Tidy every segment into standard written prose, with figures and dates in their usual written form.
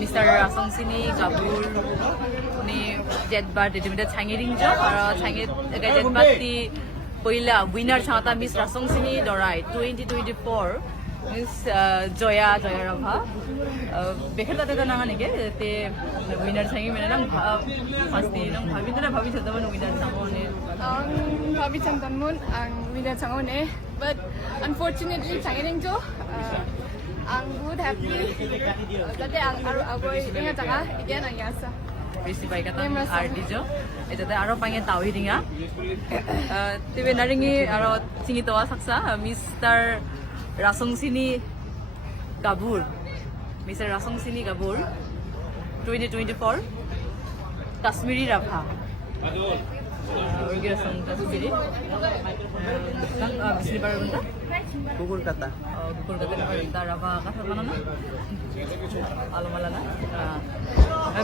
Mr. Rasong Sini Gabor ni jet bar di dimida changi ringjo aro changi jet bar ti poila winner changata Miss Rasong Sini dorai 2024 Miss Joya Rabha bekhata te na nge te winner changi mena nang pasti nang bhabi chata man winner changone bhabi chantan mun ang winner changone but unfortunately changi ringjo ang good happy dati ang agoy inga jaga again ang yasa Bisi baik kata ardi jo itu teh aro panggil tahu hiringa tibe naringi aro singi toa saksa Mr. Rasong Sini Gabor Mr. Rasong Sini Gabor 2024 Kashmiri rabha Urgi Rasong Kashmiri nang bisni baru benda Kukur kata kita rabha kata mana na alam ala na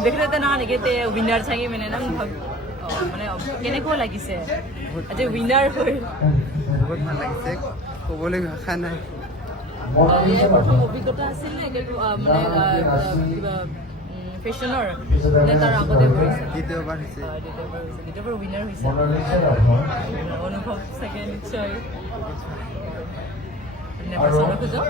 bekhre te na nige te winner changi mene nang মানে কেনেকুৱা লাগিছে আজি winner হৈ বহুত ভাল লাগিছে ক'বলৈ ভাষা নাই প্ৰথম অভিজ্ঞতা আছিল নে মানে ফেশ্বনৰ নে তাৰ আগতে কৰিছে দ্বিতীয়বাৰ হৈছে দ্বিতীয়বাৰ উইনাৰ হৈছে অনুভৱ চাগে নিশ্চয় নেপাল খোজো